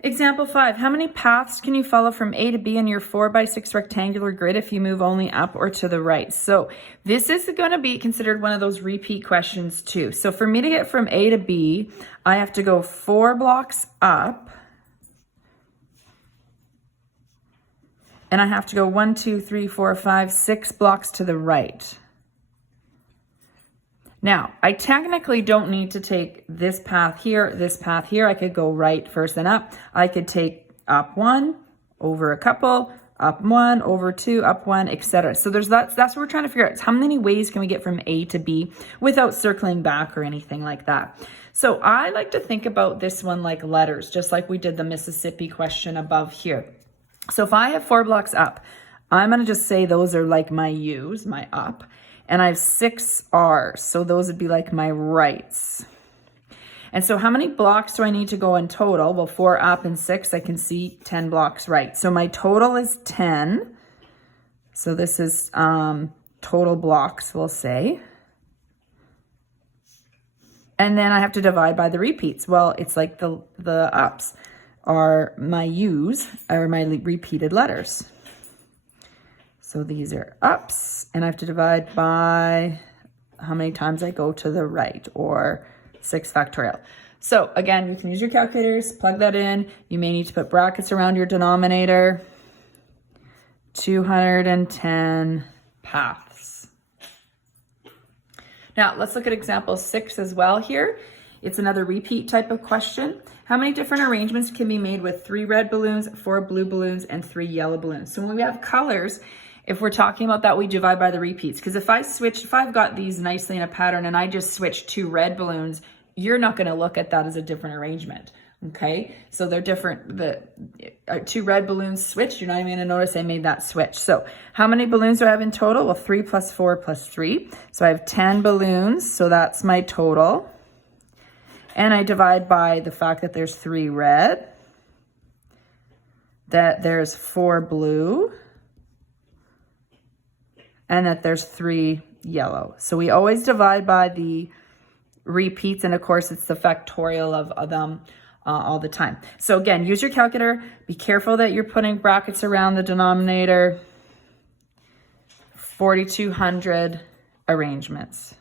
Example 5, how many paths can you follow from A to B in your 4x6 rectangular grid if you move only up or to the right? So this is going to be considered one of those repeat questions too. So for me to get from A to B, I have to go 4 blocks up. And I have to go 1, 2, 3, 4, 5, 6 blocks to the right. Now, I technically don't need to take this path here, this path here. I could go right first and up. I could take up 1, over a couple, up 1, over 2, up 1, etc. So that's what we're trying to figure out. Is how many ways can we get from A to B without circling back or anything like that. So I like to think about this one like letters, just like we did the Mississippi question above here. So if I have 4 blocks up, I'm going to just say those are like my U's, my up. And I have 6 R's, so those would be like my rights. And so how many blocks do I need to go in total? Well, 4 up and 6, I can see 10 blocks right. So my total is 10. So this is total blocks, we'll say. And then I have to divide by the repeats. Well, it's like the ups are my U's, or my repeated letters. So these are ups, and I have to divide by how many times I go to the right, or 6 factorial. So again, you can use your calculators, plug that in. You may need to put brackets around your denominator. 210 paths. Now let's look at example 6 as well here. It's another repeat type of question. How many different arrangements can be made with 3 red balloons, 4 blue balloons, and 3 yellow balloons? So when we have colors, if we're talking about that, we divide by the repeats. Because if I've got these nicely in a pattern and I just switch 2 red balloons, you're not going to look at that as a different arrangement. Okay, so they're different. The 2 red balloons switched. You're not even going to notice I made that switch. So how many balloons do I have in total? Well, 3 plus 4 plus 3. So I have 10 balloons. So that's my total. And I divide by the fact that there's 3 red, that there's 4 blue, and that there's 3 yellow. So we always divide by the repeats, and of course it's the factorial of them all the time. So again, use your calculator. Be careful that you're putting brackets around the denominator. 4,200 arrangements.